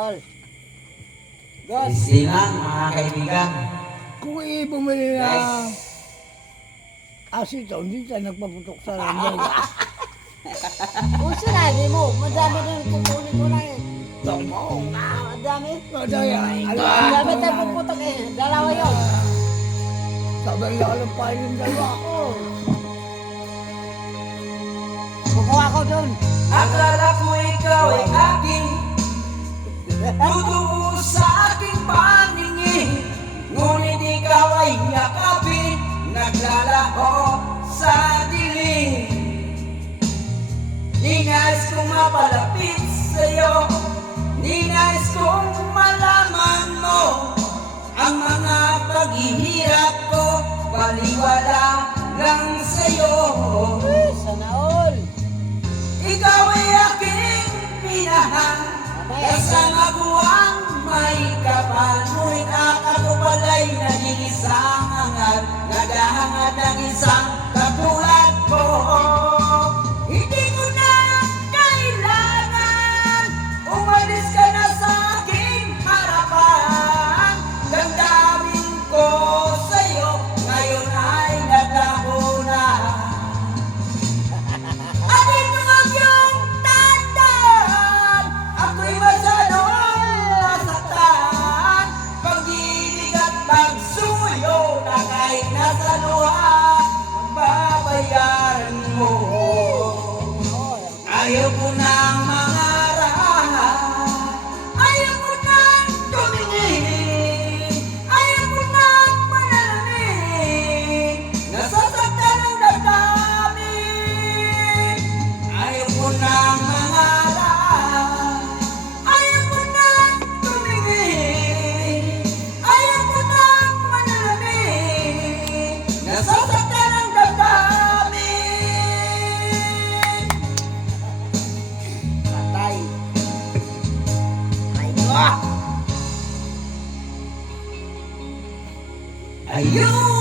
All. Gas. Sisingan, mga kaibigan. Kung bumili na Guys. asito, hindi tayo nagpaputok sa landay. Kung sinabi mo, madami rin kukunin ko na eh. Tama. Madami. Madaya. Madami tayo puputok eh. Dalawa yun. Sabay lalang pa yung dalawa. Oo. Kukuha ko dun. Akala ko ikaw ay aking tutuo sa aking paningin. Ngunit ikaw ay yakapin, naglalaho sa dilim. Di nais kong mapalapit sa'yo, di nais kong malaman mo ang mga paghihirap ko, baliwala lang sa'yo. Sana all. Ikaw ay aking minahal, kasama ko ang may kapal. Ngunit ako pala'y naging isang angal, naghahangad ng isang katulad ko. Hindi ko na kailangan, umalis ka na sa aking harapan. Damdamin ko sa'yo, ngayon ay naglaho na. At ito ang iyong tandaan, ako'y masyadong nasaktan. Pag-ibig at pagsuyo na kahit nasa luha, babayaran mo. Ayaw ko ng mangarap, ayaw ko ng tumingin, ayaw ko ng manalangin, nasasaktan ang damdamin. Ayaw ko ng mangarap, ayaw ko ng tumingin, ayaw ko ng manalangin, nasasaktan ang damdamin. Patay. Ay ko! Ayun!